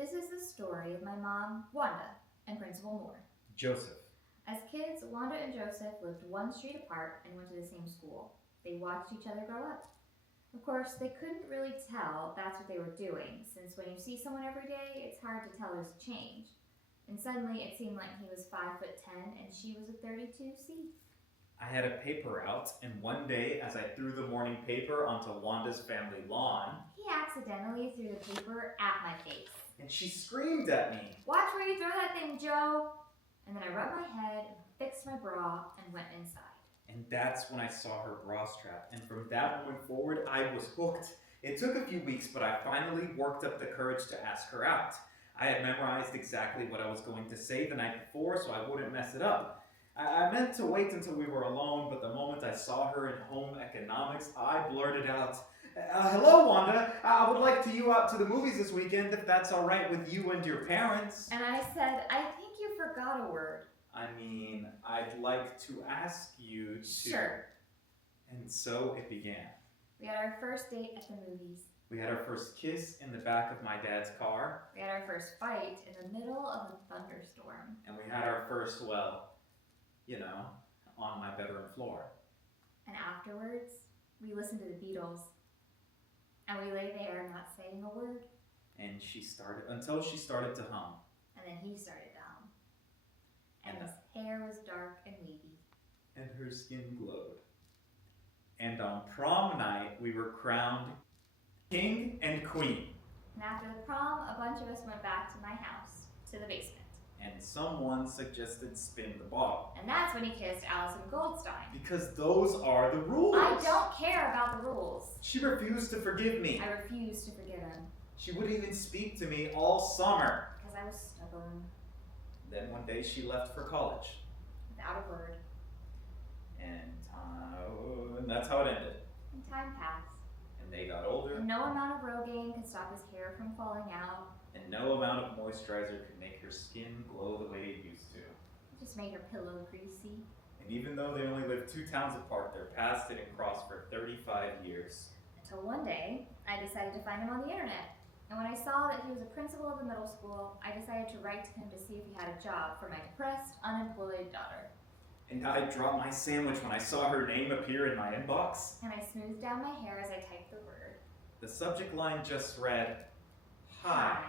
This is the story of my mom, Wanda, and Principal Moore. Joseph. As kids, Wanda and Joseph lived one street apart and went to the same school. They watched each other grow up. Of course, they couldn't really tell that's what they were doing, since when you see someone every day, it's hard to tell there's a change. And suddenly, it seemed like he was 5'10" and she was a 32C. I had a paper out, and one day, as I threw the morning paper onto Wanda's family lawn, He accidentally threw the paper at my face. and she screamed at me. "Watch where you throw that thing, Joe!" And then I rubbed my head, fixed my bra, and went inside. And that's when I saw her bra strap, and from that moment forward, I was hooked. It took a few weeks, but I finally worked up the courage to ask her out. I had memorized exactly what I was going to say the night before, so I wouldn't mess it up. I meant to wait until we were alone, but the moment I saw her in home economics, I blurted out, "Hello, Wanda. I would like to you out to the movies this weekend, if that's all right with you and your parents." And I said, "I think you forgot a word." I mean, I'd like to ask you to... Sure. And so it began. We had our first date at the movies. We had our first kiss in the back of my dad's car, We had our first fight in the middle of a thunderstorm. and we had our first, well, on my bedroom floor. And afterwards, we listened to the Beatles. And we lay there not saying a word. And until she started to hum. And then he started to hum. And And his hair was dark and wavy. And her skin glowed. And on prom night, we were crowned king and queen. And after the prom, a bunch of us went back to my house, to the basement. And someone suggested spin the bottle. And that's when he kissed Allison Goldstein. Because those are the rules. I don't care about the rules. She refused to forgive me. I refused to forgive him. She wouldn't even speak to me all summer. Because I was stubborn. Then one day she left for college. Without a word. And that's how it ended. And time passed. And they got older. And no amount of Rogaine could stop his hair from falling out. And no amount of moisturizer could make her skin glow the way it used to. It just made her pillow greasy. And even though they only lived 2 towns apart, their paths didn't cross for 35 years. Until one day, I decided to find him on the internet. And when I saw that he was a principal of the middle school, I decided to write to him to see if he had a job for my depressed, unemployed daughter. And I dropped my sandwich when I saw her name appear in my inbox. And I smoothed down my hair as I typed the word. The subject line just read, "Hi." Hi.